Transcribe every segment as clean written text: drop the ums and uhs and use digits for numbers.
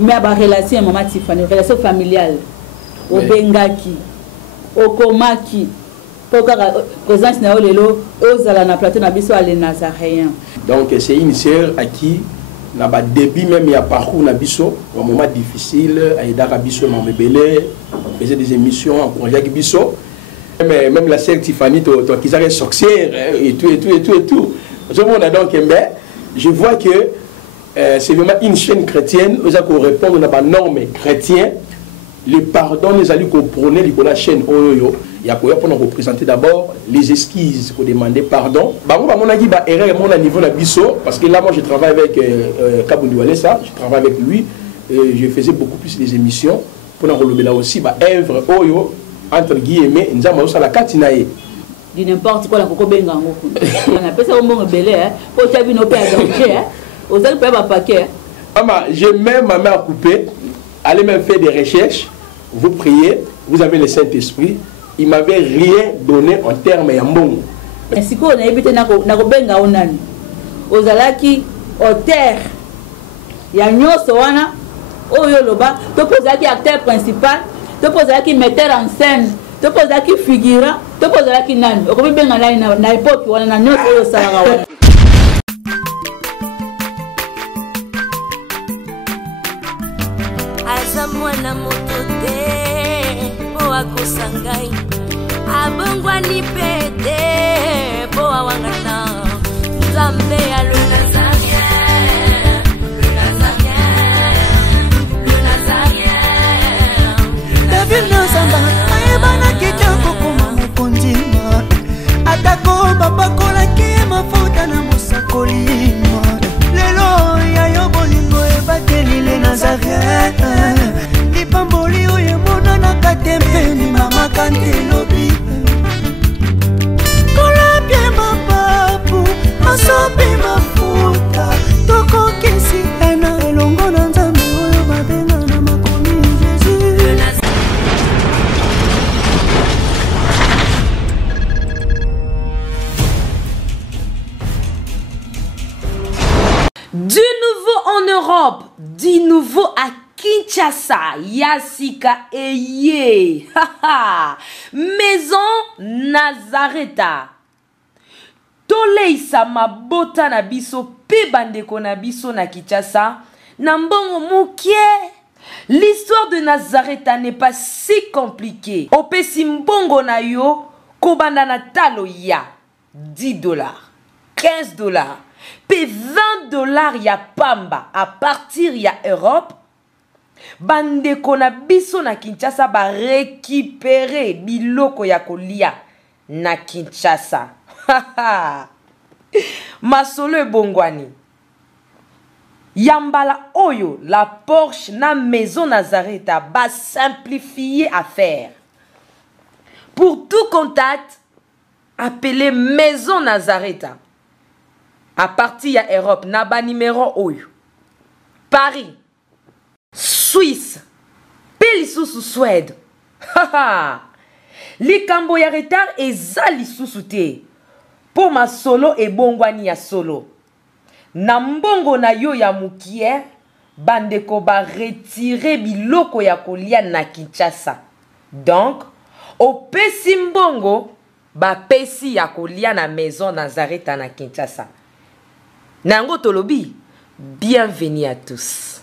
mais à relation maman Tiffany relation familiale au bengaki au komaki pour que présence na lelo ozala na plateau na biso les Nazaréens. Donc c'est une sœur à qui na ba début même il y a parcours na biso un moment difficile aida ka biso na mebele faisait des émissions encourageait biso même la sœur Tiffany toi qui est sorcière et tout je vois donc mais je vois que c'est vraiment une chaîne chrétienne nous avons répondre à la norme chrétienne le pardon nous allons comprendre la chaîne oyo il y a pour nous représenter d'abord les esquisses pour demander pardon. Mon a dit erreur mon niveau na biso parce que là moi je travaille avec Kabundi Walesa, je travaille avec lui je faisais beaucoup plus des émissions pour nous relever là aussi œuvre oyo entre guillemets nous avons ça la katinae du n'importe quoi la koko benga ngoko. On appelle ça au monde belé pour tu no père danger aux autres pas paquet. Maman, j'ai même ma main à couper, allez même faire des recherches, vous priez, vous avez le Saint-Esprit. Il m'avait rien donné en termes de mbongo. Si on a évité na benga onani. Ozalaki au terre. Ya nyoso wana oyo loba to posaki acteur principal, to posaki metteur en scène, to posaki figurant, to posaki nani. Okomi benga na époque wana na nyoso oyo salaka wana. Azamwana motote o akosangai abongwa ni pete po awangata Nzambe ya le Nazarien David Nzamba ayebana kitoko kuma mukondima atako babakola ki mafuta na musakolima lelo ya yobolingo ebateli le Nazarien lipamboli oyo mona na katempeni mama kantelobi kola pie mapapu masopi mafuta toko kisi ena elongo na Nzambe oyo babenga na makomi Jésus. Du nouveau en Europe, du nouveau à Kinshasa, Yasika Eye, Maison Nazareta. Toleisa mabota na biso pe bandeko na biso na Kinshasa, na mbongo mukie. L'histoire de Nazareta n'est pas si compliquée. Opesi mbongo na yo, kobanda na talo ya $10, $15, pe $20 ya pamba à partir ya Europe. Bandeko na biso na Kinshasa ba récupérer biloko ya kolia na Kinshasa. Masolo bongwani. Yambala oyo la Porsche na Maison Nazareta ba simplifier affaire. Pour tout contact, appelez Maison Nazareta. À partir ya Europe na ba numéro oyo. Paris, Suisse, Pelisusu Suède. Likambo ya retard eza lisusu te. Po ma solo e bongwani ya solo. Na mbongo na yo ya mukie, bandeko ba retirer biloko ya kolia na Kinshasa. Donc, opesi mbongo ba pesi ya kolia na Maison Nazareta na Kinshasa. Nango tolobi, bienvenue à tous.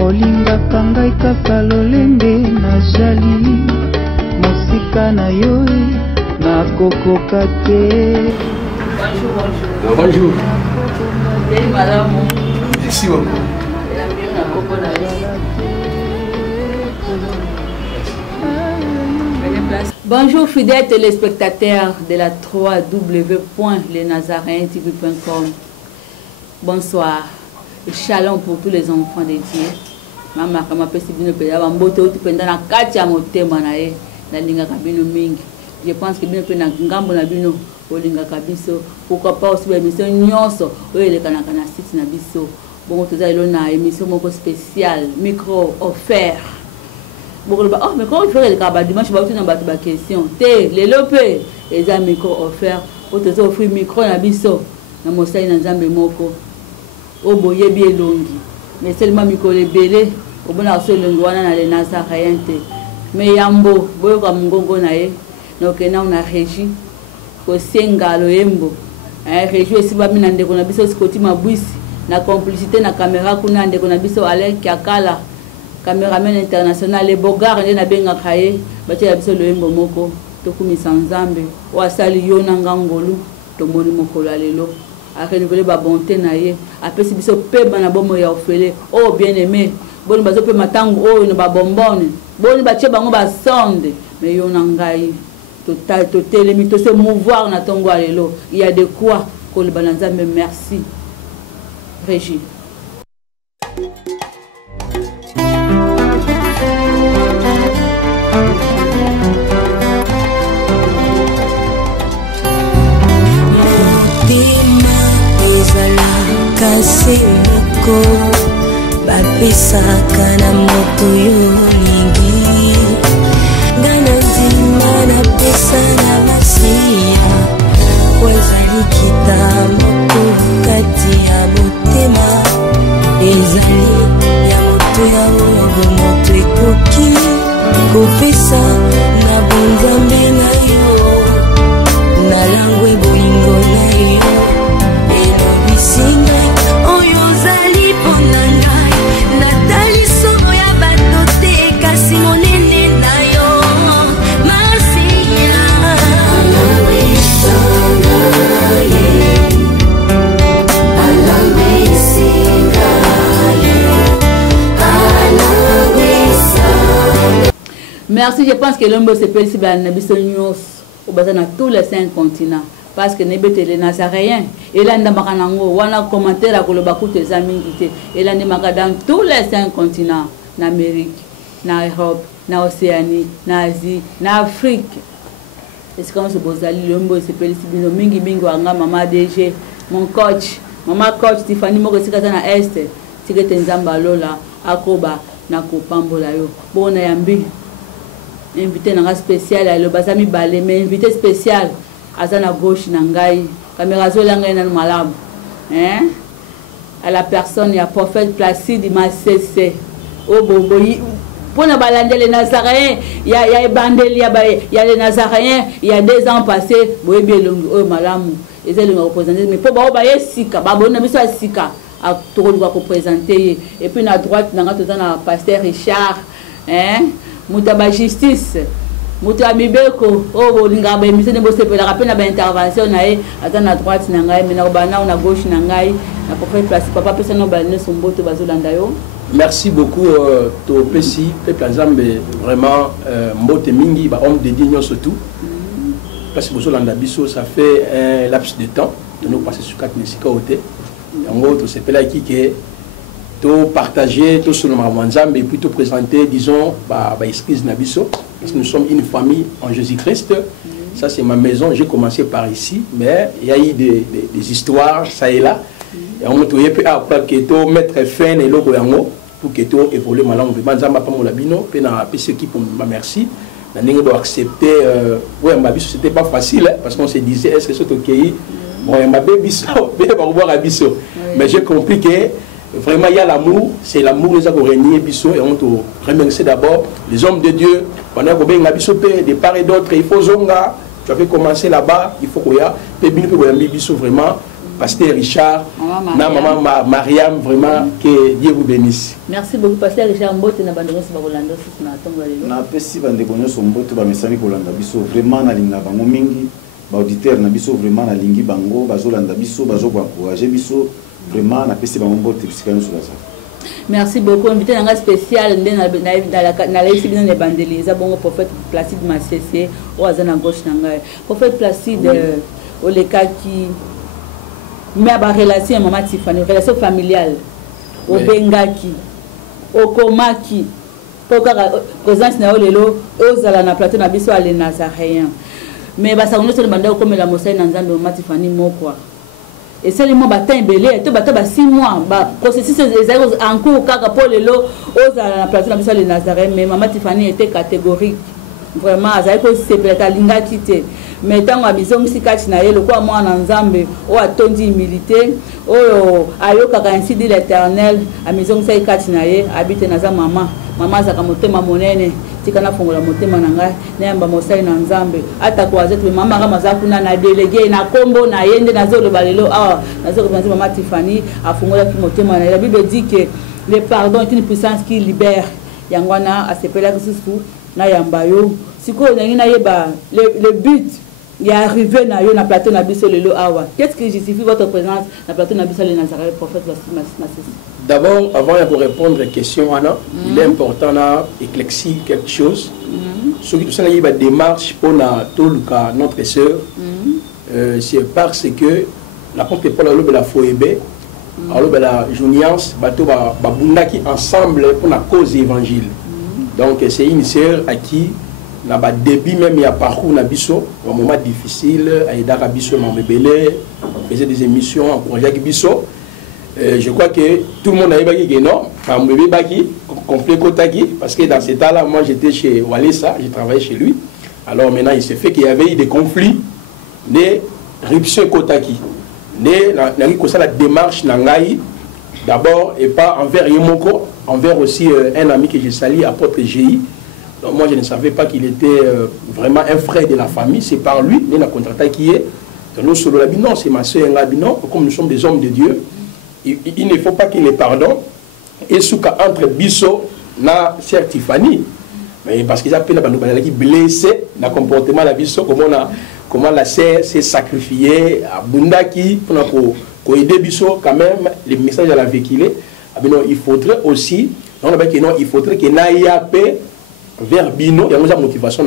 Olinga kangai kaka lolembe najali mosika na yo na kokoka te. Bonjour. Madame. Merci beaucoup. Bonjour fidèles téléspectateurs de la www.lesnazaréentv.com. Bonsoir. Shalom pour tous les enfants de Dieu. Maman kama pesi bino peda bamboto tupenda na kati ya motema na ye na linga kabino mingi. Je pense que bino pena ngambo na bino olinga kabiso. Pourquoi pas aussi émission nyonso oyeleka na kana site na biso. Bon toza ilo na émission moko spéciale micro offert. Bon oh mais comment il faut le kaba dimanche ba tout na ba question. Te lelo pe eza micro offert pour te offrir micro na biso. na mosali na nzambe moko o boyebi elongi mais seulement mikolo ebele obona so elongi wana na le Nazaréen te mais yambo boyoka mongongo na ye nokenda na régie kosenga loyembo régie esi bami na ndeko na biso sikoti mabwisi na complicité na caméra kuna ndeko na biso Alain Kiakala caméraman international et Bogar nde na bengaka ye batie ya biso loyembo moko tokumisa nzambe o asali yo na ngangolu tomoni mokolo ya lelo arenouveler ba bonté na ye apesi biso pe bana bomo ya ofele oh bien aimé boni bazo pe matango oh no ba bonbonne boni batie bango ba sonde mais yo na ngai total totelemi to se mouvoir na tongo ya lelo il y a de quoi ko le bananzambe merci Régie. Kasemoko bapisaka na moto yo lingi ngana zima na pesa na masia wazali kita moto kati ya motema ezali ya moto ya oyo moto ekoki kopesa na bonzambe na yo na langwe bolingo na yo singa oyo zali ponanga natali somo ya bato te kasi monene na yo masia alawe sanga ye alawe singa ye alawe sanga. Merci, je pense que l'homme se peut ici na biso nyos au bazar na tous les 5 continents. Parce que nebete les Nazaréens et là ndamaka nango wana commentaire akoloba kutu eza mingi te et là ndamaka dans tous les 5 continents na Amérique na Europe na Océanie na Asie na Afrique est-ce qu'on se bozali lombo se pelisi bino mingi mingi wanga mama DG mon coach mama coach Tiffany moko sikata na est tikete nzamba lola akoba na kopambola yo bona yambi invité na spécial à le bazami balé mais invité spécial Azana gauche nangai caméra zo langa na malamu à la personne il y a prophète Placide Masese o boboyi pona balande les Nazaréens il y a bandeli il y a les Nazaréens il y a 2 ans passés boyebi elongi o malamu ezeli représenter mais po ba ba yesika ba bona biso sika a toko ko représenter et puis na droite nanga tozana pasteur Richard mutaba justice Mouta Mibeko, oh, Lingaba, Miss Nebosepé, la rappel à l'intervention, à la droite, Nangaï, mais na à gauche, Nangaï, la prophète place, papa, personne n'a pas son beau Bazolandayo. Merci beaucoup, to Pessi, Peuple Azambe, vraiment, Mbote Mingi, homme de Dignon surtout. Parce que Bazolanda Bisso, ça fait un laps de temps, de nous passer sur 4 Messika Ote. En gros, c'est là qui est. Partager tout ce et puis tout présenter, disons, excuse Nabiso, parce que nous sommes une famille en Jésus-Christ. Ça, c'est ma maison. J'ai commencé par ici, mais il y a eu des histoires, ça et là. Et on m'a trouvé après que tout mettre fin et l'eau pour que tout évolue ma langue. Ceux qui me merci. On doit accepter. Ouais, ma vie, c'était pas facile parce qu'on se disait, est-ce que c'est OK? Bon, ma bébé, mais j'ai compris que. Vraiment, il y a l'amour, c'est l'amour nous a régné, et on te remercie d'abord les hommes de Dieu. On a de part et d'autre, il faut zonga, tu as fait commencer là-bas, il faut qu'il y ait vraiment, Pasteur Richard, maman Mariam, vraiment, que Dieu vous bénisse. Merci beaucoup, Pasteur Richard Mbote, na bandeko si bakolanda si na tonga lelo. Na pesi bandeko nyoso Mbote ba mesami kolanda biso, vraiment na linga bango mingi, ba auditeur na biso vraiment na lingi bango, bazolanda biso, bazo ko encourager biso. Vraiment, merci beaucoup. Invité dans un spécial dans la ici bien les bandeliers. Ça bon prophète Placide Masese au azana gauche nangai. Prophète Placide au les cas qui met à relation maman Tiffany, relation familiale. Au Bengaki, au Komaki. Pour présence na olelo aux ala na plateau na biso les Nazaréens. Mais bah ça on se demande comme la mosai na nzambe maman Tiffany mokwa. Et seulement bataille belé tout bataille 6 mois ba processus en cours kaka pour les lots aux la plateau na les Nazaréens mais maman Tiffany était catégorique vraiment azali ko sepelata linga kité mais ntango abizongisi kati na ye lokola mwana nzambe oyo atondi humilité oyo ayokaka ainsi dit l'Éternel amizongisaki kati na ye abi te naza mama azaka motema monene tika nafongola motema na ngai nayamba mosali na nzambe atako azetu mama kama aza kuna na délégué na kombo na ye nde nazoloba lelo awa nazoloba nzambe mama Tiffany afongolaki motema na ye. La Bible dit que le pardon est une puissance qui libère yango wana asepelaki susu nayamba yo sikoyo nangi nayeba le but y est arrivé na yo na plateau na biso lelo awa. Qu'est-ce qui justifie votre présence na plateau na biso le Nazareth prophète Masisi? D'abord, avant de répondre à la question, Anna, il est important d'éclaircir quelque chose. Ce qui est une démarche pour notre sœur, c'est parce que l'apôtre Paul a la foébé, a la jouniance, qui ensemble pour la cause évangile. Donc c'est une sœur à qui na ba début même il y a parcours na biso un moment difficile aida ka biso na mebele faisait des émissions encourageait biso je crois que tout le monde a dit que non pa mbebe baki complet kotaki parce que dans cet état là moi j'étais chez Walesa, j'ai travaillé chez lui. Alors maintenant il s'est fait qu'il y avait eu des conflits des ruptions kotaki né na la démarche na ngai d'abord et pas envers Yomoko, envers aussi un ami que j'ai sali apôtre GI. Donc moi je ne savais pas qu'il était vraiment un frère de la famille, c'est par lui, il a contracté qui est. Non, c'est ma soeur Ngabino, comme nous sommes des hommes de Dieu, il ne faut pas qu'il ait pardon. Et ce entre Bisso na sœur Tiffany, mais parce qu'ils appellent la qui blessé dans le comportement de la Bisso, comment la sœur s'est sacrifiée à Bundaki pour aider Bisso quand même, les messages à la véhiculer. Il faudrait aussi, il faudrait qu'il n'aille pas vers Bino, il y a une motivation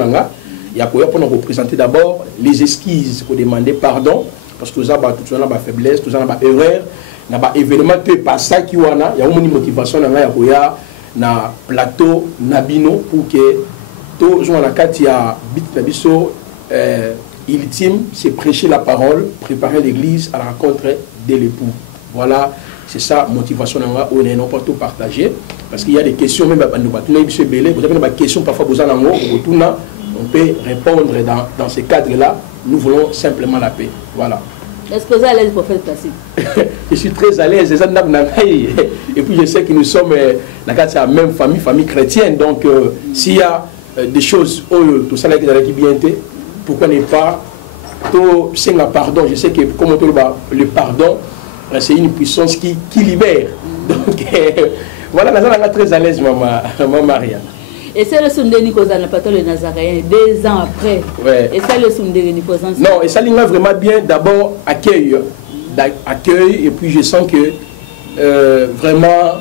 il y a pour représenter d'abord les esquisses pour demander pardon parce que tout ça a faiblesse, tout ça a erreur, n'a événement que pas ça qui wana, il y a une motivation il y a na plateau Nabino pour que tout gens la carte il y a bit nabiso ultime, c'est prêcher la parole, préparer l'église à la rencontre de l'époux. Voilà. C'est ça, motivation, on est non pas tout partagé. Parce qu'il y a des questions, même vous avez des questions, parfois on peut répondre dans ces cadres-là. Nous voulons simplement la paix. Voilà. Est-ce que vous êtes à l'aise, prophète Passy? Je suis très à l'aise. Et puis je sais que nous sommes la même famille chrétienne. Donc s'il y a des choses, tout ça qui bien été, pourquoi ne pas tout pardon? Je sais que comme le pardon, c'est une puissance qui libère. Donc, voilà, nous sommes très à l'aise, maman Maria. Et c'est le Sundeni qu'on a pas le Nazaréen, 2 ans après. Ouais. Et c'est le Sundeni qu'on a. Non, et ça l'est vraiment bien. D'abord, accueil, et puis je sens que vraiment,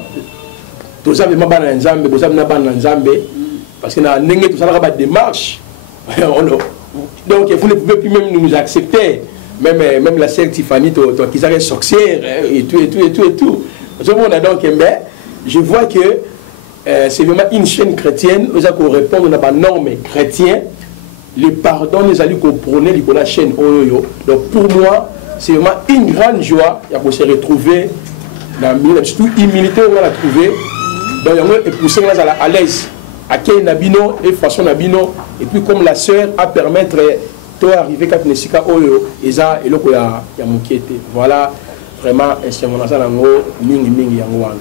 tout ça, vraiment, parce que tout ça, la démarche. Donc, vous ne pouvez plus même nous accepter. Même la sœur Tiffany, qui est sorcière, et tout. Donc, je vois que c'est vraiment une chaîne chrétienne, nous allons répondre à la norme chrétienne. Le pardon, nous allons comprendre la chaîne. Donc, pour moi, c'est vraiment une grande joie de se retrouver dans l'humilité, on va la trouver. Donc, et pousser à l'aise, à quel Nabino et façon Nabino, et puis comme la sœur, à permettre. Arrivé quand Nesika Oyo, Eza et l'autre y a mon qui était. Voilà vraiment c'est mon asal en haut, mingi yangoan.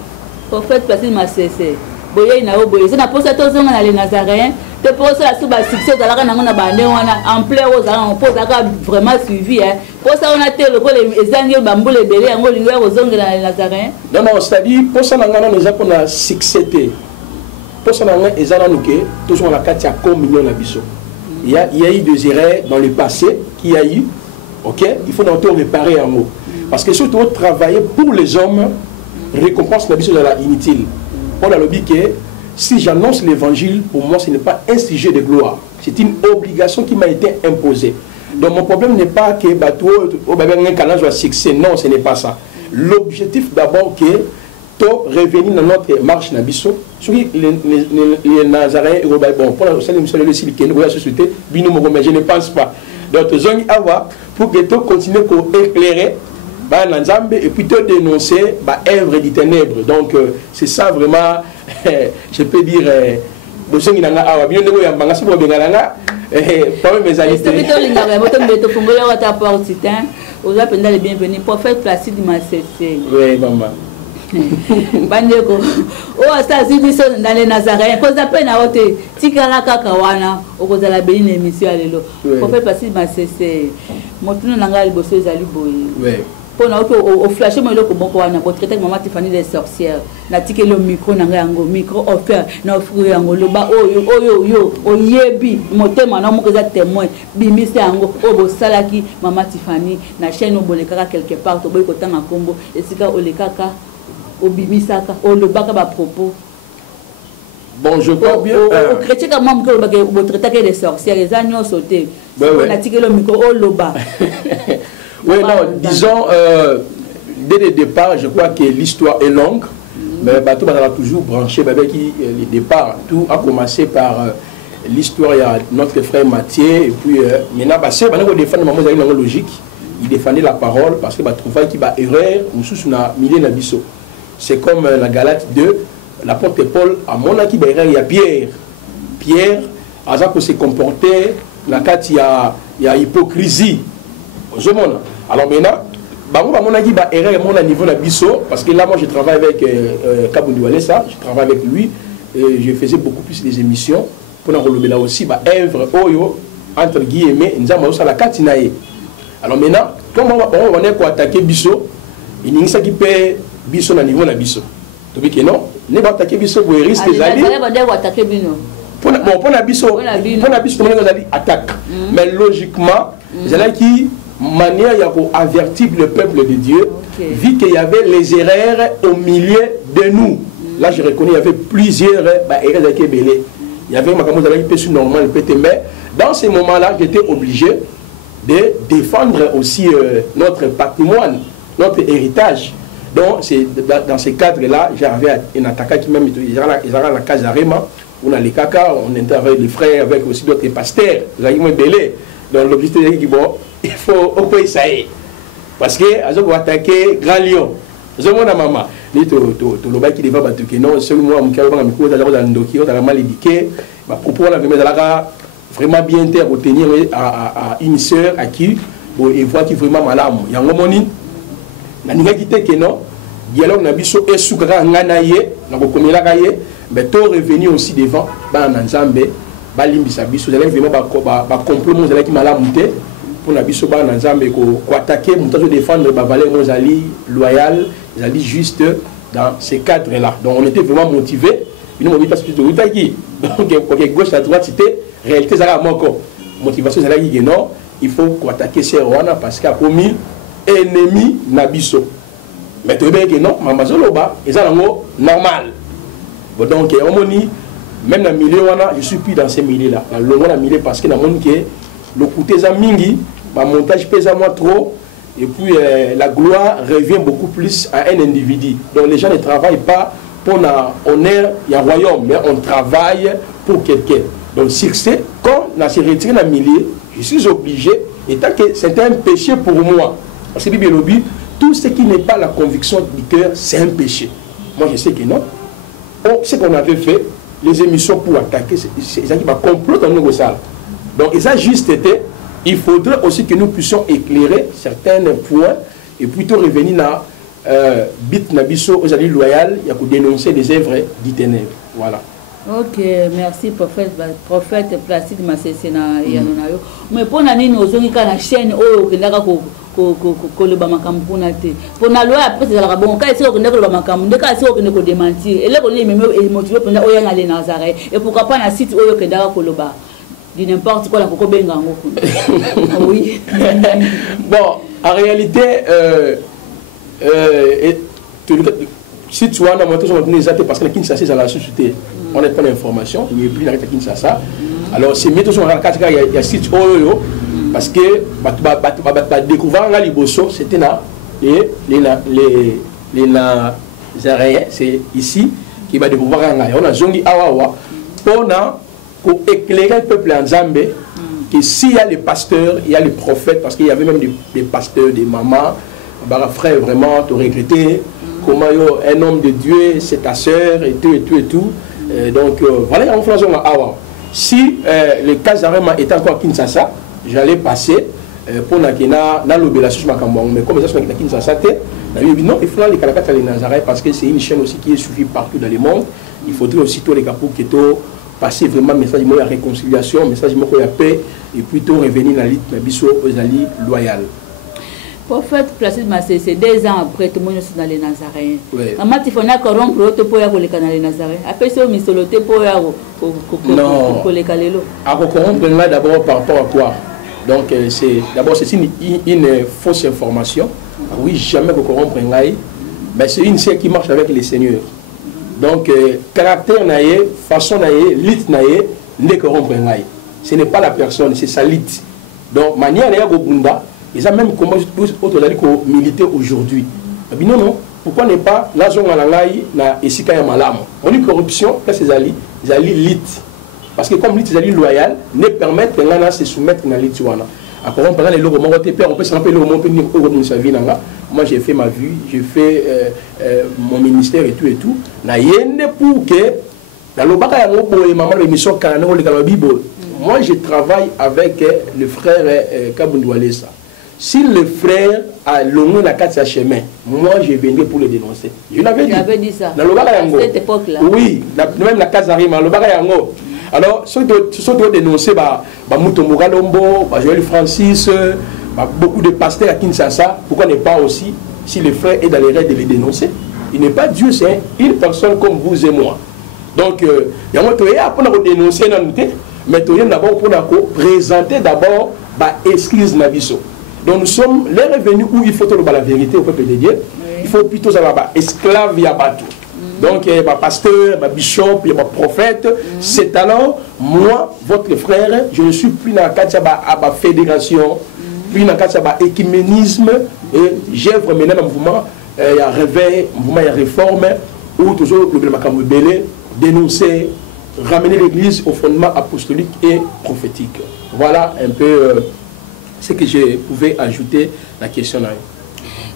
Prophète Passy m'a cessé. Boye na o boye. C'est na poste tous on a les Nazaréens. Te poste la sous succès dans la rana on a bandé on a en plein aux on pose vraiment suivi hein. Pour ça on a tel le les angles bamboule belé en linga aux ongles dans les Nazaréens. Non c'est-à-dire pour ça nous avons la succès. Pour ça nous ezana nous que toujours la carte ya communion na biso. Il y a eu des erreurs dans le passé qu'il y a eu, ok? Il faut donc réparer un mot. Parce que surtout travailler pour les hommes, récompense la vie de la inutile. On a le dit que si j'annonce l'évangile, pour moi ce n'est pas un sujet de gloire. C'est une obligation qui m'a été imposée. Donc mon problème n'est pas que un canal soit succès. Non, ce n'est pas ça. L'objectif d'abord que revenir dans notre marche Nabiso, les Nazaréens, bon, pour la société, mais je ne pense pas. Donc, pour que tu continues à éclairer, et puis te dénoncer l'œuvre des ténèbres. Donc, c'est ça vraiment, je peux dire, bosongi nanga awa bino ndeko yamba ngasi bo bengalanga pas mes amis Secrétaire Lingaba moto mbeto fongola wata porte tin aux appels les bienvenus prophète Placide Masese. Oui maman. Bandeko o asa zibiso dans les Nazaréens cause appel na wote tikala kaka wana okozala beni émission alelo prophète Placide Masese moto nanga liboso ezali boye. Oui. Pour au flash moi loko boko wana ko traiter maman Tiffany des sorcières na tike le micro nanga yango micro offert na offrir yango loba oyo oyebi motema na mokoza témoin bimise yango obo salaki maman Tiffany na chaîne obolekaka quelque part to boy ko tanga kombo esika olekaka obimisaka olobaka ba propos. Bon, je crois bien. Au chrétien comme moi que traiter des sorcières les agneaux sautés na tike le micro oloba. Oui, non, disons, dès le départ, je crois que l'histoire est longue, mais Bateau a toujours branché avec le départ. Tout a commencé par l'histoire, il y a notre frère Mathieu, et puis maintenant, pendant qu'on défend maman une logique, il défendait la parole parce que trouva qu'il y a erreur, nous sous na milieu na biso. C'est comme la Galate 2, l'apôtre Paul, à mon avis, il y a Pierre. Pierre, à ça pour se comporter, il y a hypocrisie. Alors maintenant, erreur à niveau de biso parce que là moi je travaille avec Kabundi Walesa, je travaille avec lui et je faisais beaucoup plus des émissions pour nous relever là aussi œuvre oyo entre guillemets nzamba osala katinae. Alors maintenant comment on est pour attaquer biso il n'y a qui peut biso na niveau na biso to bi que non ne pas attaquer biso pour risque des alliés pour na biso attaque mais logiquement c'est qui manière il y a pour avertir le peuple de Dieu, vu qu'il y avait les erreurs au milieu de nous. Là, je reconnais qu'il y avait plusieurs erreurs qui étaient il y avait ma camarade qui était normal, mais dans ces moments-là, j'étais obligé de défendre aussi notre patrimoine, notre héritage. Donc, c'est dans ces cadres-là, j'avais un attaquant qui même ils ont la case Arema, on a les caca, on était avec les frères, avec aussi d'autres pasteurs, ils ont belé. Donc, l'objectif est que bon, il faut essayer. Parce que, ils ont attaqué Grand Lion. Ils ont mon maman. Ils ont le bac qui devait battre que non, celui moi, mon cœur, mon micro, dans le dossier, dans la mal éduqué. Ma propos, on avait vraiment bien retenir à une sœur à qui, et voir qui vraiment malade. Il y a un moment, il y a qui était que non, dialogue n'a biso et soukara nganaye, n'a pas commis la cahier, mais tout revenu aussi devant, dans l'ensemble. Balimbisa biso zala vraiment ba complot zala ki malamuté pour na biso ba nzambe ko attaquer montazo défendre ba valeur zali loyal zali juste dans ces cadres là. Donc on était vraiment motivés une motivation de utaki donc gauche à droite c'était réalité zala moko motivation zala ki non il faut ko attaquer ces rwanda parce qu'il a commis ennemi na biso mais tu bien que non mama zoloba ezala ngo normal bon donc on moni même dans le milieu, je suis plus dans ces milieux-là. Dans le milieu, parce que dans le monde, le côté mingi, ma montage pèse à moi trop, et puis la gloire revient beaucoup plus à un individu. Donc les gens ne travaillent pas pour l'honneur et un royaume, mais on travaille pour quelqu'un. Donc succès, quand on se retire dans le milieu, je suis obligé, et tant que c'est un péché pour moi, parce que Bible dit, tout ce qui n'est pas la conviction du cœur, c'est un péché. Moi je sais que non. Ce qu'on avait fait, les émissions pour attaquer, c'est ça qui va comploter dans nos salles. Donc, et ça juste été, il faudrait aussi que nous puissions éclairer certains points et plutôt revenir à Bit Nabiso aux alliés loyaux, il y a pour dénoncer des œuvres du ténèbres. Voilà. Ok, merci prophète Placide Masese na yanonayo. Mais pour nani nous avons une chaîne où on a koloba makambo na te pona loi après c'est la bon ka esi ko ndeko loba makambo ndeka esi ko ndeko démentir et là on est même motivé pona oya na les Nazaré et pourquoi pas na site oyo ke ndaka koloba di n'importe quoi la koko benga ngoko. Oui. Bon, en réalité si tu as monté sur notre parce que Kinshasa c'est la société on n'a pas l'information il n'y a plus dans Kinshasa alors c'est mieux sur la carte il y a site oyo parce que découvrir la liboso c'était là les Nazaréens c'est ici qui va découvrir on a zongi awawa pour éclairer le peuple en Zambie que s'il y a les pasteurs il y a les prophètes parce qu'il y avait même des pasteurs des mamans frère vraiment tu regretté comment un homme de Dieu c'est ta sœur et tout Donc voilà, en faisant awa. Si le cas Zarema était encore à Kinshasa, j'allais passer pour na l'obélation sur ma campagne. Mais comme ça, je suis à Kinshasa, non, il faudra les Kalakata les Nazareth parce que c'est une chaîne aussi qui est suivie partout dans le monde. Il faudrait aussi tous les capous qui sont passer vraiment message de la réconciliation, message de la paix et plutôt revenir dans la biso aux alliés loyaux. Prophète Placide Massé, c'est 2 ans après tout le monde est dans les Nazaréens. Maman, il faut corrompre l'autre pour les canaux Nazaréens. Après ça, il faut misoloter pour les calélos. À corrompre là d'abord par rapport à quoi? Donc d'abord c'est une fausse information. Oui, jamais corrompre un gars, mais c'est une série qui marche avec les seigneurs. Donc caractère naïe, façon naïe, lit naïe, ne corrompre un gars. Ce n'est pas la personne, c'est sa lit. Donc manière naïe au Bunda. Et ça même comment autres militer aujourd'hui. Non, non. Pourquoi n'est pas la zone à l'angaï na esika ya malam? On dit corruption, là c'est zali lit. Parce que comme lit zali loyal, ne permettent de se soumettre à lit wana. À corrompre les logos mon père, on peut s'en appeler le moment pour sa vie nanga. Moi j'ai fait ma vie, j'ai fait mon ministère et tout. Na yende pour que dans le baka ya ngobo et maman l'émission Kanano le Bible. Moi je travaille avec le frère Kabundoualesa. Si le frère a longé la carte à chemin, moi je viendrai pour le dénoncer. Je l'avais dit. J'avais dit ça. Dans le à cette époque-là. Oui, même la case arrive, le Bagayango. Alors, ceux qui doivent dénoncer, Moutombo Galombo, Joël Francis, beaucoup de pasteurs à Kinshasa, pourquoi ne pas aussi, si le frère est dans les règles de les dénoncer? Il n'est pas Dieu, c'est une personne comme vous et moi. Donc, il y a un peu de dénoncer, mais il y a d'abord pour présenter d'abord excuse Nabiso. Donc nous sommes les revenus où il faut trouver la vérité au peuple de Dieu. Oui. Il faut plutôt avoir esclave et abattu. Donc il y a pasteur, bishop, il y a prophète. C'est alors moi, votre frère, je ne suis plus dans la fédération, plus dans le écuménisme. Et j'œuvre maintenant un mouvement, il y a réveil, un mouvement, il y a réforme, où toujours le Macamobélé, dénoncer, ramener l'église au fondement apostolique et prophétique. Voilà un peu ce que je pouvais ajouter la question là.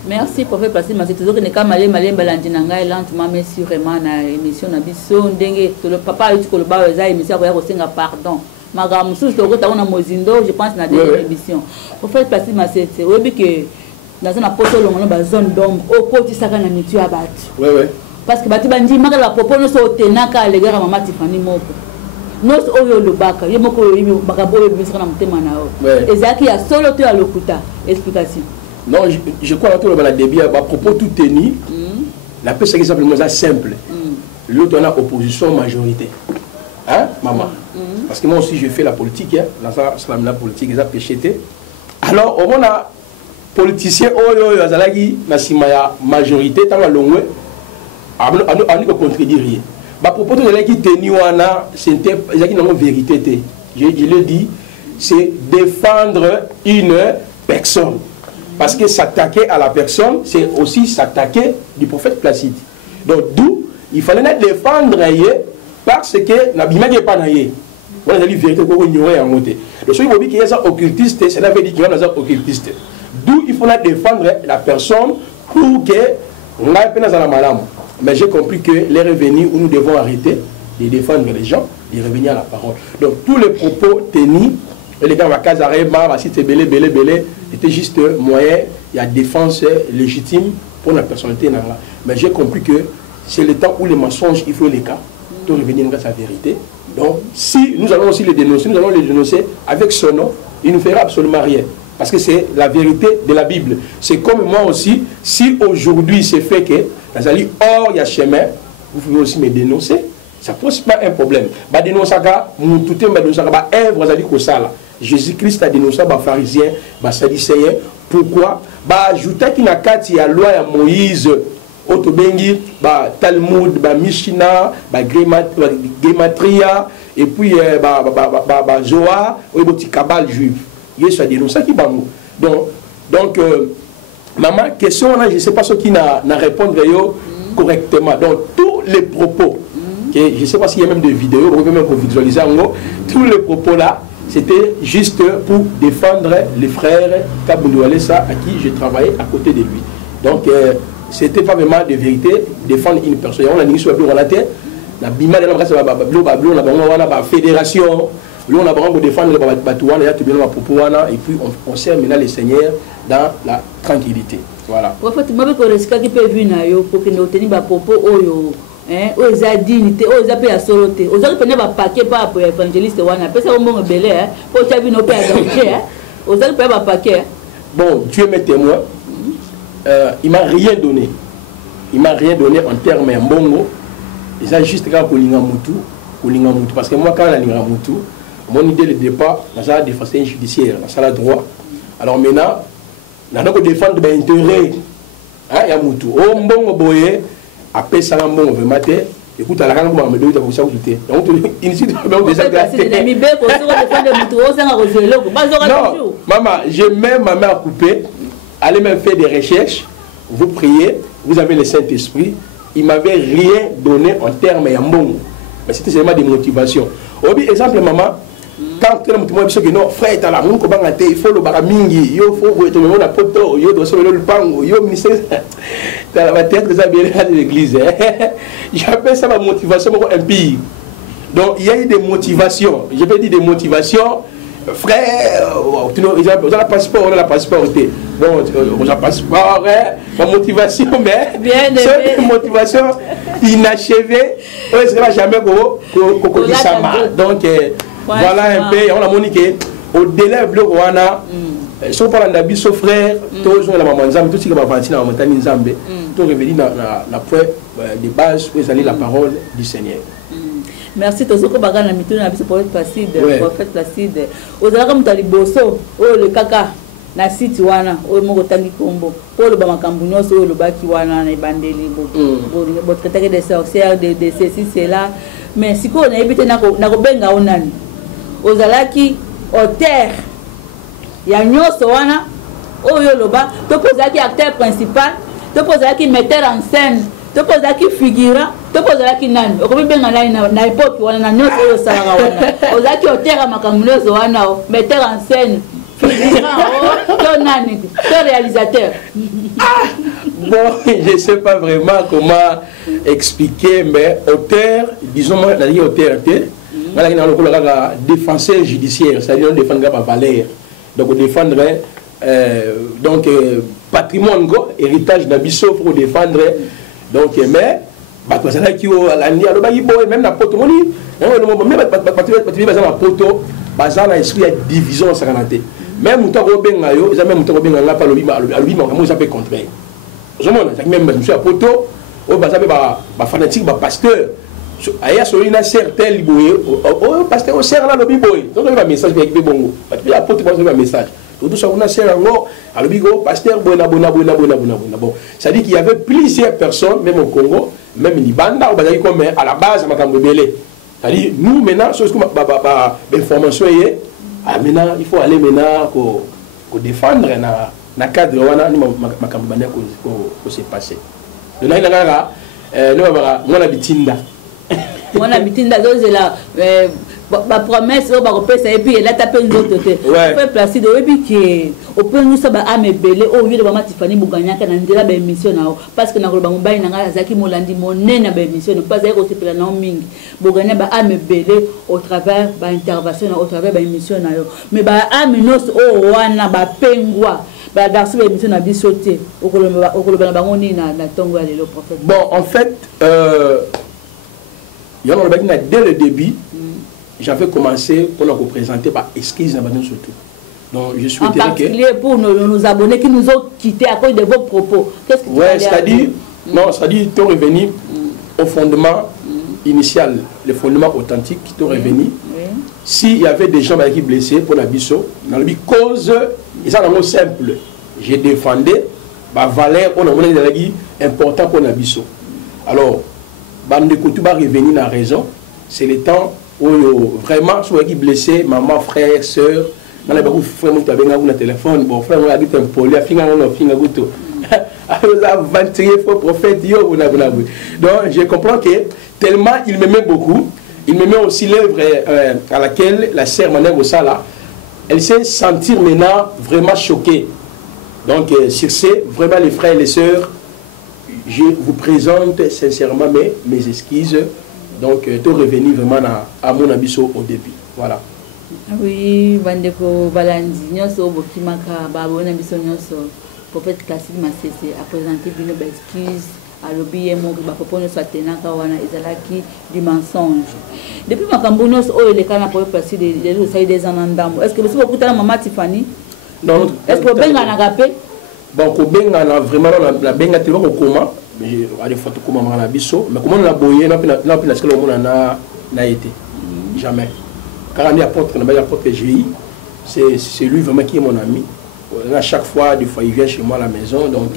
Merci prophète Placide Massé. Toujours que ne ka malé balandi nanga lentement mais sûrement na émission na biso ndenge to le papa yuti ko le ba za émission ko ya ko senga pardon. Magamu sous to ko ta na mozindo je pense na dernière émission. Prophète Placide Massé c'est obi que dans une apôtre longo ba zone d'ombre au côté saka na mitu ya batu. Ouais ouais. Parce que batu bandi makala propos no so tenaka le gars mama Tiffany moko. Nos oyo lobaka ye moko yo bakabo yo bisaka na mutema na o. Ezaki ya solo to ya lokuta explication. Non, je crois que dans le début, à propos tout tenu, la paix c'est simplement simple. L'autre on a opposition majorité. Hein, maman? Parce que moi aussi je fais la politique, hein, la politique, ils ont péché. Alors, on a politicien, oyo azalaki na simaya majorité, tant la longue, on ne contredire rien. À propos de la qui tenu wana, c'était une vérité. Je le dis, c'est défendre une personne. Parce que s'attaquer à la personne, c'est aussi s'attaquer du prophète Placide. Donc d'où il fallait la défendre parce que l'abîme n'est pas naïe. On a dit vérité qu'on ignorait en monté. Le seul qui est un occultiste, c'est la vérité qui est un occultiste. D'où il faut la défendre la personne pour que on ait peine à la malade. Mais j'ai compris que les revenus où nous devons arrêter de défendre les gens, de revenir à la parole. Donc tous les propos tenus, les gars, ma case arrêt, si c'est belé, c'était juste moyen, il y a défense légitime pour la personnalité. Mais j'ai compris que c'est le temps où les mensonges, il faut les cas, pour revenir à sa vérité. Donc, si nous allons aussi les dénoncer, nous allons les dénoncer avec son nom, il ne fera absolument rien. Parce que c'est la vérité de la Bible. C'est comme moi aussi, si aujourd'hui c'est fait que, or il y a chemin, vous pouvez aussi me dénoncer. Ça ne pose pas un problème. Jésus-Christ a dénoncé les pharisiens, les sadducéens. Pourquoi? Ajouter qu'il y a la loi de Moïse, Otobengi, Talmud, Mishnah, Gematria, et puis Zohar, et Kabbalah juif. Jésus a dénoncé qui bango. Donc, maman, question là, je ne sais pas ce qui n'a répondu correctement. Donc, tous les propos. Okay, je ne sais pas s'il y a même des vidéos, on peut même visualiser en haut. Tous les propos là, c'était juste pour défendre les frères Kabundoualesa à qui je travaillais à côté de lui. Donc, ce n'était pas vraiment de vérité, défendre une personne. On a dit sur la relaté, na bima na kasa ba fédération on a vraiment défendre Batouana ya tubino Popoana et puis on sert maintenant les seigneurs dans la tranquillité. Voilà. En fait, moi ko resika ki pe vu na yo pour que nous tenir ba popo oyo oyo eza dignité oyo eza pe ya solote ozali pene ba paquet pa pour évangéliste wana pesa ombongo belé pour tia bino pe ya danger ozali pe ba paquet. Bon, Dieu m'est témoin. Il m'a rien donné. Il m'a rien donné en termes mbongo. Il a juste quand kolinga mutu parce que moi quand la linga mutu mon idée de départ dans la défense judiciaire dans la droit. Alors maintenant na ko défendre ben intérêt ya mutu o mbongo boye après ça mbongo vraiment té écoute à la quand on me doit pour ça douter donc ici déjà gâté non maman je mets ma main à couper allez même faire des recherches vous priez vous avez le Saint-Esprit il m'avait rien donné en termes ya mbongo mais c'était seulement des motivations obi exemple maman quand tu me dis que non frère t'as la mon comment il faut le baramingi yo faut te mettre la poto yo dois sauver le pango yo ministère t'as la tête des habillés de l'église j'appelle ça ma motivation empire donc il y a eu des motivations je vais dire des motivations frère tu know ils ont la passeport bon on a passeport ma motivation mais c'est une motivation inachevée on ne sera jamais donc voilà un peu on a moniqué au délai bloc wana so par la biso frère tous la maman nzambe tout ce qui va partir dans la montagne nzambe tout revenir dans la point de base pour aller la parole du Seigneur. Merci tozoko baga na mituna na biso prophète Placide ozala comme tali boso le kaka na site wana o moko tangi kombo pour le ba makambu nyonso o le baki wana na ibandeli bo traiter des sorcières de ceci cela mais siko na ebite na ko benga onani ozalaki auteur ya nyonso wana oyo loba to pozaki acteur principal to pozaki metteur en scène to pozaki figurant to pozaki nani okomi benga na époque wana na nyonso oyo salaka wana ozalaki auteur makambo nyonso wana metteur en scène figurant to nani to réalisateur. Bon, je ne sais pas vraiment comment expliquer, mais auteur, disons moi, la ligne auteur, défenseur judiciaire, c'est-à-dire on défendre la valeur. Donc on défendrait patrimoine, héritage d'Abisso pour défendre. Donc, mais, même la poto, même la poto, l'esprit de division, ça même temps Robin Gayo, ils ont même temps Robin Gayo, pas le bima, comment ils appellent contraire. Je même je suis à poto, au bazar ba fanatique, ba pasteur. Aya solina certain liboué, au pasteur au serre là le biboy. Donc il va message avec des bongo. Puis à poto il va message. Tout ça on a serre ngo, à le bigo pasteur bona. Bon, ça dit qu'il y avait plusieurs personnes même au Congo, même Libanda au bazar comme à la base makambo belé. C'est-à-dire nous maintenant chose comme information est maintenant il faut aller maintenant pour défendre na cadre wana ni makambo bana ko se passer donc là ngara mwana bitinda zozela ba promesse ba repesa et puis là taper une autre côté fait Placide et puis que au peut nous ça ba amebele au lieu de ba Tiffany Buganyaka na ndela ba émission na parce que na ko ba mobali na ngala zaki molandi monene ba émission ne pas ko sepela na mingi Buganya ba amebele au travers ba intervention au travers ba émission na yo mais ba aminos o wana ba pengwa ba darsi ba émission na bisoté au koloba ba ngoni na tongo ya le prophète. Bon en fait dès le début j'avais commencé pour nous présenter par esquisse surtout. Donc je souhaitais en particulier pour nos abonnés qui nous ont quittés à cause de vos propos. Qu'est-ce que tu ouais, c'est-à-dire non, c'est-à-dire tu es revenu au fondement initial, le fondement authentique qui t'ont revenu. S'il y avait des gens qui blessés pour la biso, dans la cause, ils sont vraiment simple. J'ai défendu ma valeur pour la important pour la biso. Alors, bande de coutu va revenir dans la raison. C'est le temps où vraiment ceux qui blessés, maman, frère, soeur, dans les beaucoup frères qui avaient un téléphone, bon frère, on a dit un poli, a fini on a fini gouto. Alors là, 21 fois prophète, yo, on a donc je comprends que tellement il m'aimait beaucoup, il m'aimait aussi l'œuvre à laquelle la sœur Mané Gossala, elle s'est sentie maintenant vraiment choquée. Donc sur ce, vraiment les frères et les sœurs, je vous présente sincèrement mes excuses Donc tu revenu vraiment à mon abisso au début. Voilà. Oui, bandeko balandi nyoso bokimaka babona biso nyoso prophète classique Masese a présenté une excuse à l'objet mo ba propose soit tenaka wana ezalaki du mensonge. Depuis makambo nyoso o le kana pour passer des anandamo. Est-ce que vous beaucoup ta maman Tiffany? Non. Est-ce que benga na rapé? Bon ko benga na vraiment la benga te ko comment mais à des fois comment na biso mais comment na boyer na pina ce que le monde na été jamais. Car on apporte que j'ai c'est lui vraiment qui est mon ami. À chaque fois, des fois, il vient chez moi à la maison. Donc,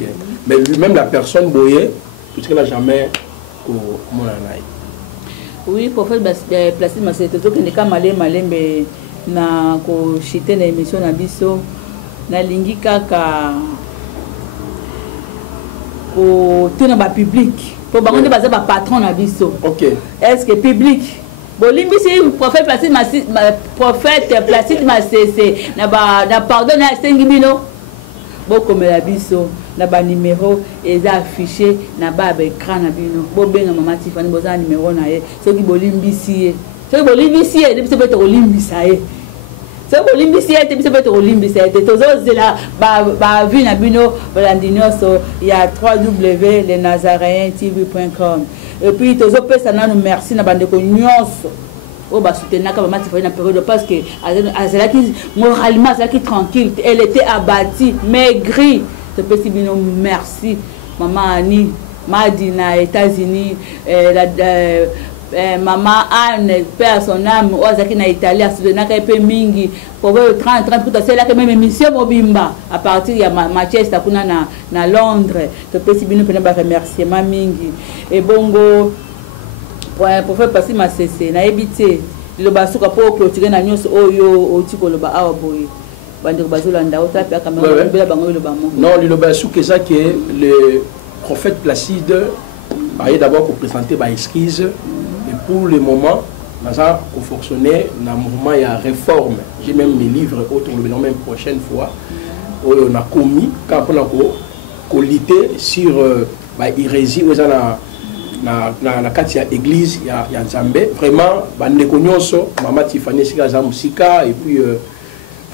mais lui-même, la personne boyée, tout ce qu'il n'a jamais mon ami. Oui, prophète Placide Masese, tout ce qui est malé, mais na ko chité na émission na biso na lingi kaka ko tuna ba public. Pour bango baza ba patron na biso. OK. Est-ce que public Bolimbi si prophète Placide Masese na pardon na sengi bino boko mela biso na ba numéro eza affiché na ba écran na bino bo benga mama Tiffany boza numéro na ye soki bolimbi si ye biso peut olimbi sa ye soki bolimbi si ye biso peut olimbi sa ye tozozela ba vu na bino balandi nyonso ya www.lenazaréentv.com. Et puis, tous les personnes nous merci na bande ko nyonso. O ba soutenir ka mama Tiffany na période parce que elle qui moralement elle qui tranquille, elle était abattue, maigrie. Ce petit bino merci maman Annie, Madina États-Unis, maman Anne père son âme ozaki na Italie soutenir ka pe mingi pour 30 pour c'est là que même émission mobimba à partir ya Manchester kuna na Londres. Ce petit bino pena ba remerciement mingi et bongo pour faire passer ma cessé na ebité le basuka pour clôturer na nyonso oyo otiko lo ba awa boye bande bazolanda otape caméra bela bango le ba mongo. Non le basuka ça que le prophète Placide a d'abord pour présenter ba esquisse et pour le moment Naza pour fonctionner dans mouvement il y a réforme. J'ai même mes livres autour de la même prochaine fois où on a commis quand on a colité sur hérésie où na kati ya église ya Nzambe vraiment bandeko nyonso mama Tiffany sika za musika et puis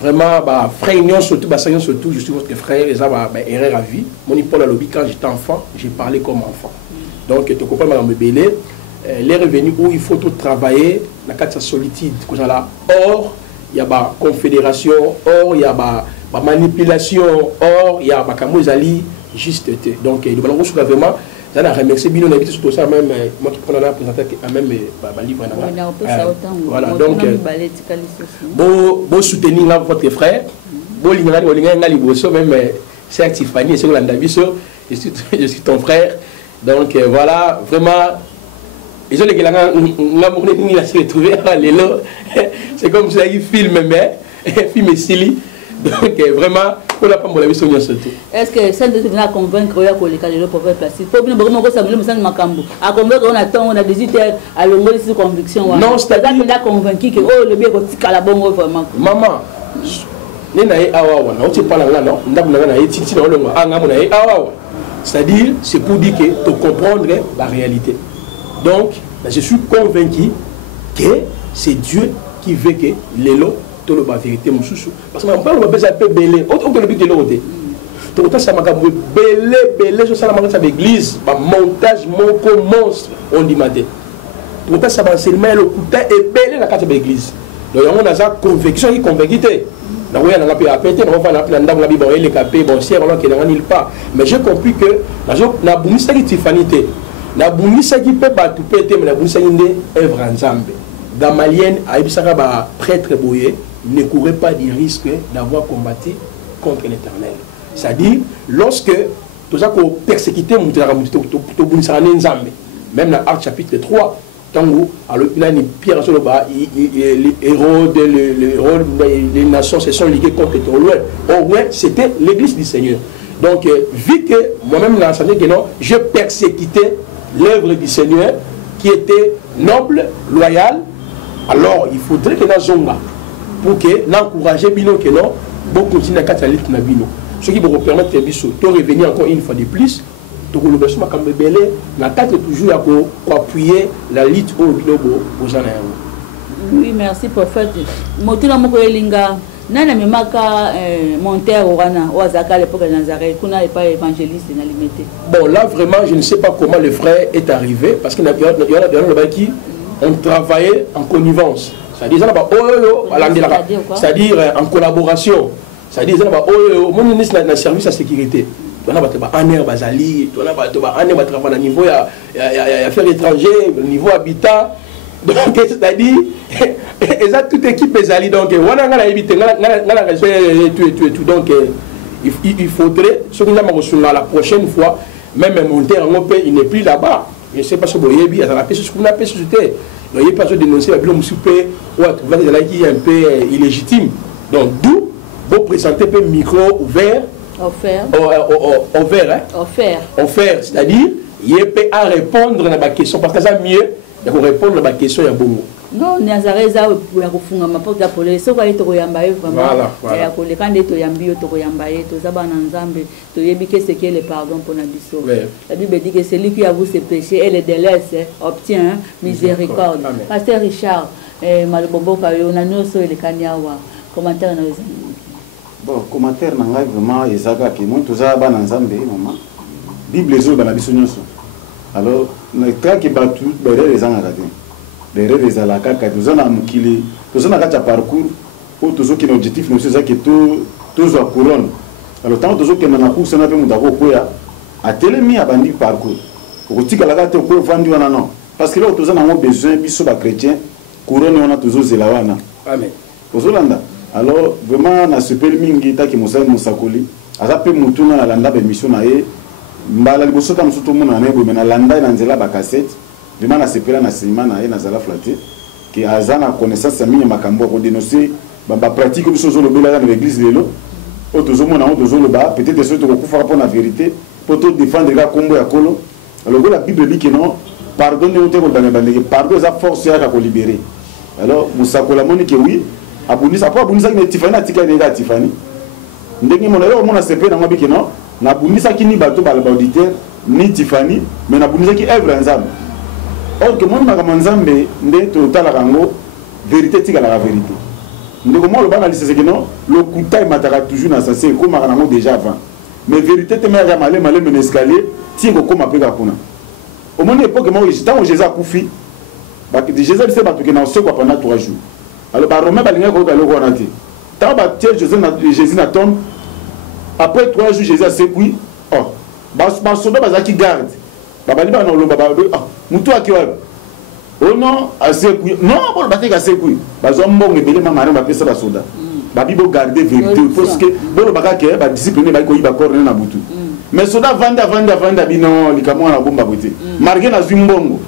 vraiment ba frère nyonso tout ba sanyo surtout je suis votre frère et ça ba erreur à vie moni Paul alobi quand j'étais enfant j'ai parlé comme enfant donc tu comprends madame Belé les revenus où il faut tout travailler la kati ya solitude comme ça là or il y a ba confédération or il y a ba manipulation or il y a ba kamozali juste donc le ballon sur vraiment ça a remercié bien on a surtout ça même moi qui prends la présenter même livre voilà donc beau soutenir là votre frère beau linga liboso même c'est Tiffany c'est Rolanda Biso je suis ton frère donc voilà vraiment ils ont les gars on a se retrouver c'est comme ça il filme mais film silly donc vraiment on a pas mon avis sur surtout. Est-ce que ça de venir convaincre que les cas de prophète Placide pour bien beaucoup ça me semble makambo à convaincre on attend on a des idées à longueur de conviction non c'est-à-dire on a convaincu que oh le bien ko tikala bongo vraiment maman nena e awa na on pas là non ndabu na e titi na olongo anga mona e awa c'est-à-dire c'est pour dire que tu comprendre la réalité donc je suis convaincu que c'est Dieu qui veut que les lots la vérité parce que on parle besoin peu belé autre que le but de l'autre tout ça m'a belé je ça la marche avec l'église ba montage mon monstre on dit maté tout ça va seulement le couteau et belé la carte de l'église donc on a ça conviction qui convaincité na ouais na pas péter on va na plan ndam la bible on est capé bon si on qui n'a nulle part mais j'ai compris que na bunisa qui Tiffany na bunisa qui peut pas tout péter mais na bunisa inde œuvre ensemble Gamaliel a ebisaka ba prêtre boyé ne courait pas du risque d'avoir combattu contre l'Éternel. C'est-à-dire, lorsque tout ça qu'on persécuté même dans Actes chapitre 3, quand Pierre Hérode, les nations se sont liguées contre l'Éternel. C'était l'église du Seigneur. Donc, vu que moi-même, que non, je persécutais l'œuvre du Seigneur qui était noble, loyale, alors il faudrait que nous zonga pour que n'encourager bino que non bon continuer à cataloguer na bino ce qui vous permettre de revenir encore une fois de plus tokoloba so makambo ebele na kati toujours ya koappuyer la lutte oyo bilobo boza na yango. Oui, merci prophète. Motuna moko elinga nana memaka monteur wana wazaka à l'époque de Nazareth kuna pas évangéliste na limité. Bon là vraiment je ne sais pas comment le frère est arrivé parce qu'il y en a qui ont travaillé en connivence. C'est-à-dire en collaboration. C'est-à-dire mon ministre na service à sécurité. Tu as un air basali, tu as un air travail à niveau ya affaires étrangères, niveau habitat. Donc c'est-à-dire et ça toute équipe basali donc on a évité tout donc il faudrait ce que nous la prochaine fois même monter en paix il n'est plus là-bas. Je ne sais pas si vous voyez bien ça la ce qu'on appelle société. Donc il n'y a pas de dénoncer la bilan super ou à trouver des qui est un peu illégitime. Donc d'où vous présentez un micro ouvert. Offert, c'est-à-dire il peut à répondre à ma question parce que ça mieux de répondre à ma question ya bongo. Non, Nazareth za ya kufunga maporte ya police so kali to koyamba vraiment. Ya koleka nde to yambi to koyamba to zaba na nzambe to yebi que c'est que le pardon pour na biso. La Bible dit que celui qui avoue ses péchés et les délaisse obtient miséricorde. Pasteur Richard malobombo ka yo na noso le kanyawa commentaire na bon, commentaire nanga vraiment ezaka ke mon toza ba na nzambe maman Bible zo ba na biso nyonso. Alors na kaki batu ba les angaka te. Les alaka ka toza na mukili toza na kati parcours o tozo ki na objectif no c'est que tozo couronne. Alors tant tozo ke na course na pe mudako koya atelemi abandi parcours. Ko tika la kati ko vandi wana non. Parce que là toza na mo besoin biso ba chrétien couronne wana tozo zela wana. Amen. Ozolanda. Alors vraiment na super mingi ta ki Moussa Moussakoli azape mutuna na landa be mission na ye mbala liboso ta musuto mona na ebo na landa na nzela ba cassette vraiment na sepela na sima na ye na zala flatter ki azana connaissance mingi makambo ko dénoncer ba pratique biso zo lobela na l'église lelo o tozo mona o tozo loba peut-être ce to ko kufa pour la vérité pour te défendre la combo ya kolo. Alors la Bible dit que non pardonne-nous te ko bana bana pardon za force ya ka ko libérer. Alors Moussakola moni que oui abundisa apa abundisa ki Tiffany atika nega Tiffany ndenge mona yo mona sepe na mabiki no na abundisa ki ni bato ba auditeur ni Tiffany mais na abundisa ki œuvre nzambe or que mon makambo nzambe nde to tala kango vérité tika la vérité ndeko mo lo bana lisese ki no le kutai mataka toujours na sase ko makana ngo déjà avant mais vérité te mera malé men escalier tingo ko mapeka kuna au mon époque mo tant Jésus a kufi ba que Jésus se ba to ke na se quoi pendant 3 jours. Alors, les Romains ont dit que Jésus n'a tombe. Après 3 jours, Jésus a sécuit. Oh, les soldats qui gardent. Oh non, a sécuit. Non, pour le bâtiment a sécuit. Les hommes ont été marins, on ça les soldats. La Bible garde vérité. Parce que le bagage est discipliné, il va corner na butu. Mais les soldats vendent, non, les camions à bombe à côté. Marguerite a zimbongo.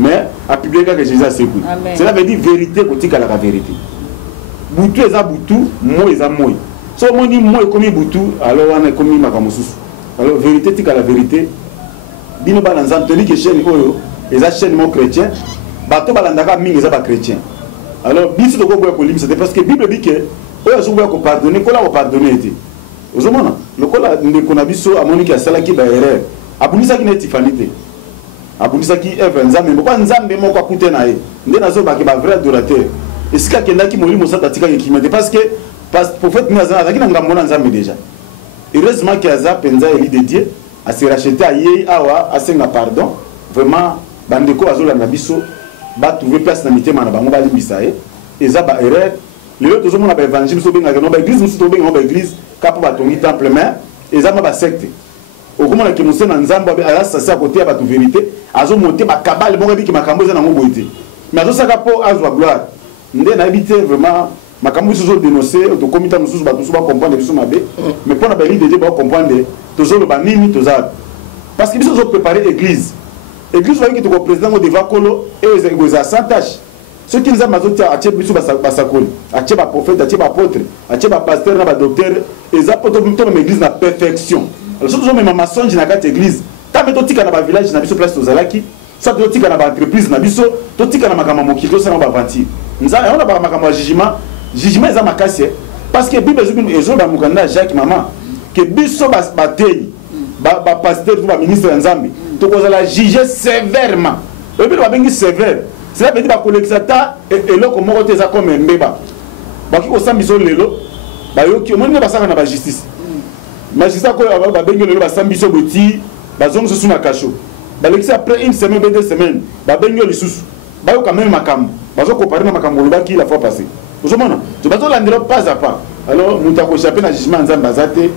Mais à publier que Jésus a sécuit. Cela veut dire vérité côté à la vérité. Boutou est à boutou, moi est à moi. Si on dit moi est comme boutou, alors on est comme makamosus. Alors vérité tika la vérité. Bino balanzam teli que chaîne oyo, les chaîne mon chrétien, bato balandaka mingi za ba chrétien. Alors biso to ko ko limite c'est parce que Bible dit que oyo so ko pardonner, ko la ko pardonner été. Ozomona, le ko la ndeko na biso amoni ki asala ki ba erreur. Abunisa ki na tifanité. Abundisa ki œuvre nzambe moko nzambe moko akute na ye nde nazo ba ke ba vrai adorateur esika kenda ki molimo sata tika ki kimete parce que prophète naza azaki na ngambo na nzambe déjà heureusement que aza penza eli de Dieu a se racheter a ye awa a senga pardon vraiment bandeko azola na biso ba trouver place na mitema na bango ba limbisa ye eza ba erreur le autres zo mona ba évangile so benga no ba église musu to benga ba église kapo ba tongi temple mais eza ma ba secte okomona ke mosena nzambe ala sasa côté ya ba vérité azo monter ba kabale bongo biki makambo za na ngo boité mais azo saka po azwa gloire nde na habité vraiment makambo so dénoncer to komita mususu ba tusu ba comprendre biso mabe mais pour na ba lide de ba comprendre to zo ba nini to za parce que biso zo préparer église va ki to ko président ngo devant kolo et za sans tâche ceux qui nous a mazoté a tché biso ba sakoli a tché ba prophète a tché ba apôtre a tché ba pasteur na ba docteur et za poto to na église na perfection. Alors surtout même maçonge na kati église ta meto tika na ba village na biso place to zalaki soit to tika na ba entreprise na biso to tika na makama mokito sana ba aventure nza on a ba makama jugement za makasi parce que Bible ezo ba mukanda Jacques maman que biso ba tei pasteur tout ministre nzambi to ko la juger sévèrement et puis ba bengi sévère cela veut dire ba collecter ta et loko moko te za comme mbeba ba ki ko sambiso lelo ba yo ki moni ba saka na ba justice magistrat ko ba bengi lelo ba sambiso boti ba zongo sous na cacho ba l'exer après une semaine 2 semaines ba bengi le sous ba yo quand même makambo ba zo comparer na makambo le ba ki la fois passée vous mona to ba zo landelo pas à pas alors nous t'avons échappé dans le jugement nzambe azate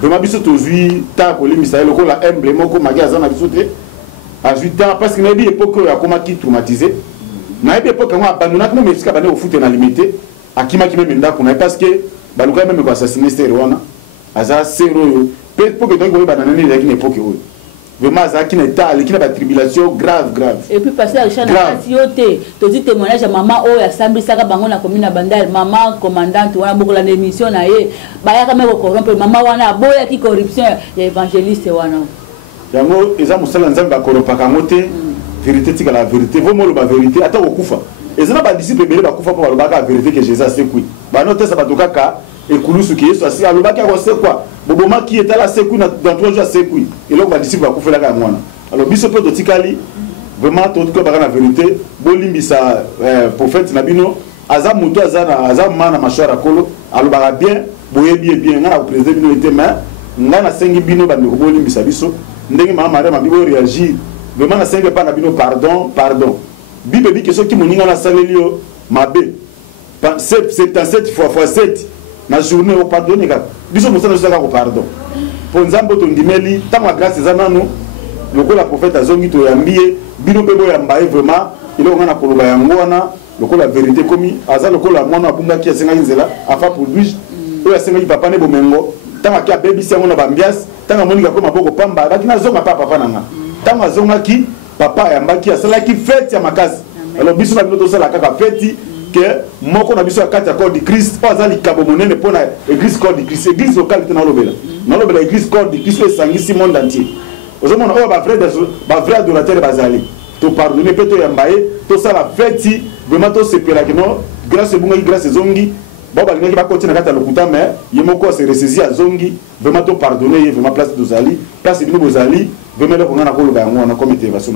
vraiment biso tozui ta ko limisa le ko la emblème ko magi azana biso te à 8 ans parce que na bi époque ya koma ki traumatisé na bi époque ngwa abandonné comme mesika bane au foot na limité akima ki même ndako na parce que baluka même ko assassiner wana aza zéro yo pe époque donc ko banana ni avec une époque yo vraiment ça qui n'est pas qui n'a pas tribulation grave et puis passer à Richard Natioté to dit témoignage à maman oh ya sambisaka bango na commune na Bandal maman commandante wana boko la émission na ye ba ya kama ko corrompre maman wana boya ki corruption ya évangéliste wana yango eza musala nzambe ba corrompre kamote vérité tika la vérité vraiment le ba vérité ata ko kufa ezana ba disciple belé ba kufa pour ba ka vérité que Jésus a sekui ba note ça ba tokaka et kulusu ki Yesu asi alobaki ko sekwa boboma ki etala sekui dans 3 jours sekui et là ba disciple ba kufela ka mwana alors biso pe totikali vraiment tout ko ba na vérité bolimbisa prophète nabino aza muto aza mana mashara kolo alobaka bien boyebi bien ngana président bino était mais ngana sengi bino ba ndeko bolimbisa biso ndenge mama Maria mabibo réagir vraiment na sengi pa nabino pardon bible bi que ceux qui moninga na salelio mabe 77 fois 7 na journée au pardonner ka biso musana saka ko pardon pour nzambo to ndimeli tama grâce za nanu lokola prophète azongi to yambie bino bebo yambaye vraiment ile ngana koloba yango wana lokola vérité komi aza lokola mwana abunga ki asenga nzela afa produit o asenga papa ne bomengo tama ki abebi sango na bambias tanga moninga ko maboko pamba bakina zonga papa nanga tama zonga ki papa yambaki asala ki fête ya makasi alors biso na bino to sala kaka fête que moko na biso akati corps de Christ pas ali kabo monene pona église corps de Christ église locale te na lobela église corps de Christ sangisi monde entier ozomona o ba vrai adorateur bazali to pardonner pe to yambaye to sala fête vraiment to sepela que non grâce bunga grâce zongi baba lingi ba continuer kata lokuta mais yemoko se ressaisir à zongi vraiment to pardonner vraiment place dozali place bino bozali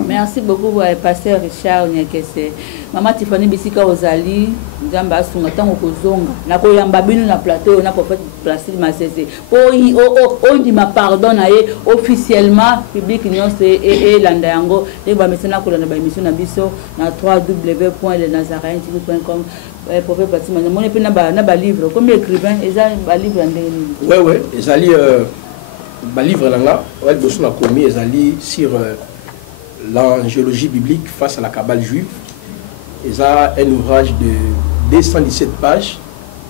merci beaucoup pasteur Richard Nyakese maman Tiffany Bisika Ozali nzamba asunga tango kozonga na koyamba bino na plateau na prophète Placide Masese o ndima pardon na ye officiellement public nyonso et landa yango le ba mesena ko na ba émission na biso na www.lenazaréen.com prophète Placide Masese mon epina ba livre comme écrivain eza ba livre ndeni ouais ezali ba livre là ouais dosso na komi ezali sur l'angéologie biblique face à la cabale juive. Et ça un ouvrage de 217 pages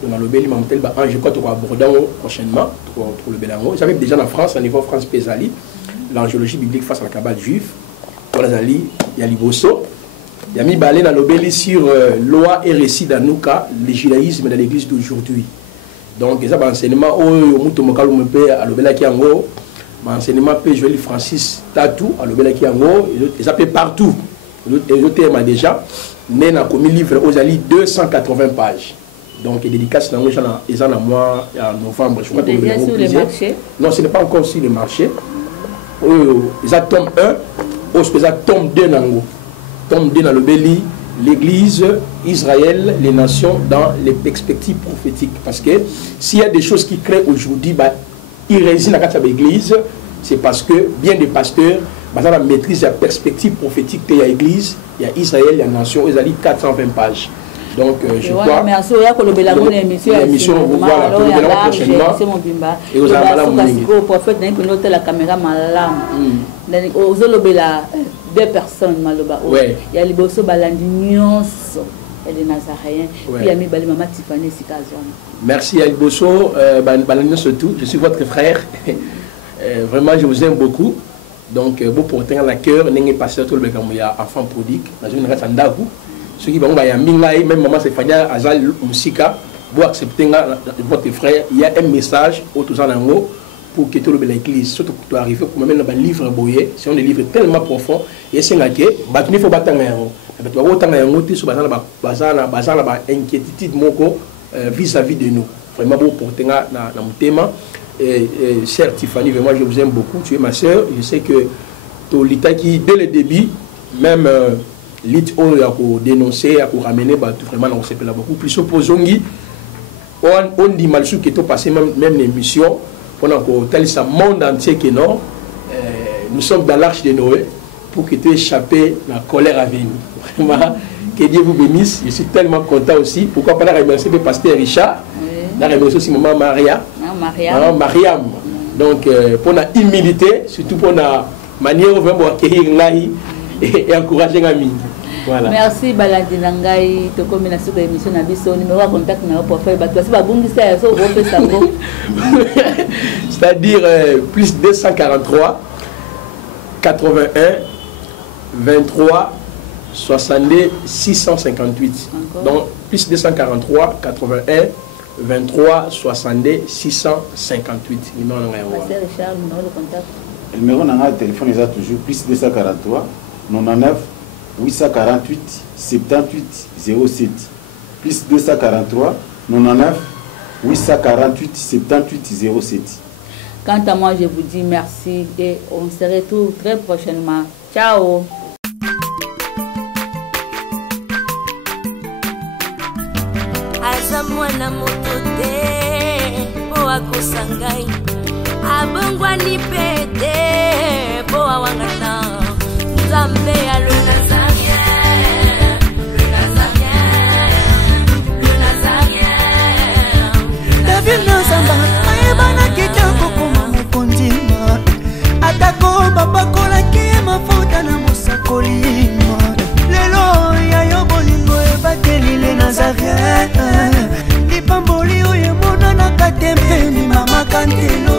dans le Béli Mamtel ba je crois qu'on va aborder prochainement pour le Bélango. J'avais déjà en France, au niveau France Pesali, l'angéologie biblique face à la cabale juive. Pour les Ali, il y a Liboso. Il y a mis balé dans le Béli sur loi et récit d'Anouka, le judaïsme dans l'église d'aujourd'hui. Donc, ça, l'enseignement, à l'Obéla Kiango, l'enseignement, Joël Francis Tatou, à l'Obéla Kiango, et ça fait partout. Et le thème déjà, né dans le livre aux Ali 280 pages. Donc, dédicace dans le mois en novembre. Je crois déjà sur le marché? Non, ce n'est pas encore sur le marché. Ils ont tome 1, ils ont tome 2 tome 2 dans le Béli. L'Église, Israël, les nations dans les perspectives prophétiques. Parce que s'il y a des choses qui créent aujourd'hui, ils résident dans l'Église, c'est parce que bien des pasteurs, la maîtrise la perspective prophétique qu'il y a l'Église, il y a Israël, il y a nation, ils ont 420 pages. Donc je crois l'émission voilà prochainement et vous avez prophète la caméra deux personnes maloba il y a liboso balandi nyonso et les Nazaréens puis il y a mis bali maman Tiffany Sikazwana. Merci à liboso balandi surtout je suis votre frère vraiment je vous aime beaucoup donc vous portez à la cœur n'engagez pas tout le comme il y a enfant prodigue dans une race andaku ceux qui vont ya mingai même maman Sefania azal musika vous acceptez votre frère il y a un message autour de nango pour que tout le l'église surtout pour arriver pour même dans livre boyé c'est un livre tellement profond et c'est là que il faut battre inquiétude moko vis-à-vis de nous vraiment beau porter na thème chère Tiffany, vraiment je vous aime beaucoup, tu es ma soeur. Je sais que Tolita qui dès le début, même lit on a dénoncé, a ramener vraiment on s'est là beaucoup plus opposongi. On dit mal que tu passé même l'émission, on a encore tel ça monde entier que non. Nous sommes dans l'arche de Noé pour que tu échappes la colère à venir. Vraiment, que Dieu vous bénisse. Je suis tellement content aussi. Pourquoi pas la remercier le pasteur Richard, la remercier aussi maman Maria, Mariam. Donc pour la humilité, surtout pour la manière vraiment accueillir et encourager l'ami. Voilà. Merci Baladi Nangai, tu comme la sur l'émission Nabiso, numéro de contact pour faire c'est-à-dire plus 243 81 23 62 658. Donc plus 243 81 23 62 658. Numéro de contact. Le numéro de téléphone est toujours plus 243 99 848 78 07. Plus 243 99 848 78 07. Quant à moi, je vous dis merci et on se retrouve très prochainement. Ciao. Azamwana motote po akosangai abongwani pete po awangana Nzambe ya le Nazarien, le Nazarien. David Nazamba ayebana kitoko kuma mukondima atako babakolaki mafuta na musakolima lelo yayo bolingo ebateli le Nazarien lipamboli oyo emonana katempeni mama kantelo